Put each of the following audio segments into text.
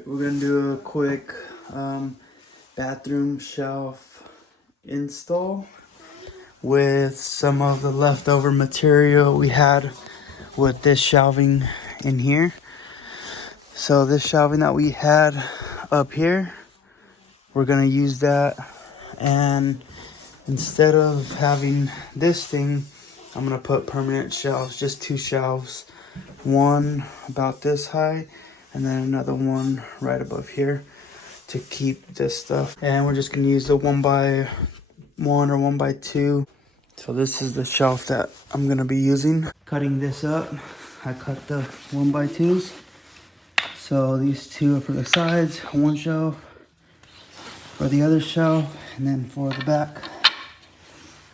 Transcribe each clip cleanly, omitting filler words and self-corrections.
Alright, we're gonna do a quick bathroom shelf install with some of the leftover material we had with this shelving in here. So this shelving that we had up here, we're gonna use that, and instead of having this thing, I'm gonna put permanent shelves, just 2 shelves, one about this high and then another one right above here to keep this stuff. And we're just gonna use the 1x1 or 1x2. So this is the shelf that I'm gonna be using. Cutting this up, I cut the 1x2s. So these 2 are for the sides, one shelf for the other shelf, and then for the back.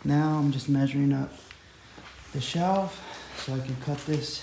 Now I'm just measuring up the shelf so I can cut this.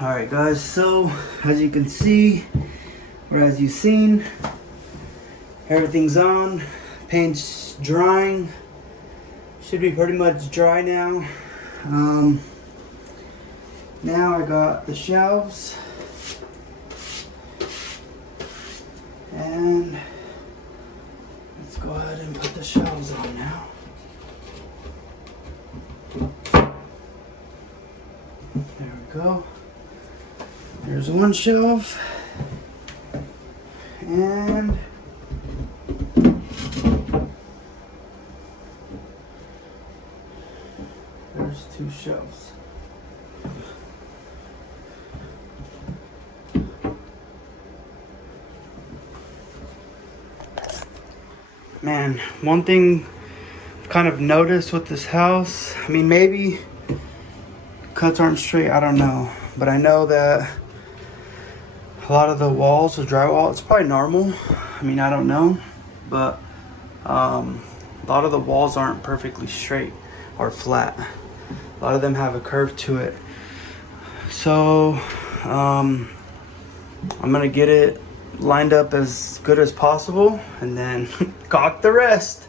Alright guys, so as you can see, or as you've seen, everything's on, paint's drying, should be pretty much dry now. Now I got the shelves, and let's go ahead and put the shelves on now. There we go. There's one shelf, and there's two shelves. Man, one thing I've kind of noticed with this house, I mean, maybe cuts aren't straight, I don't know. But I know that a lot of the walls, the drywall, it's probably normal. I mean, I don't know. But a lot of the walls aren't perfectly straight or flat. A lot of them have a curve to it. So I'm gonna get it lined up as good as possible and then caulk the rest.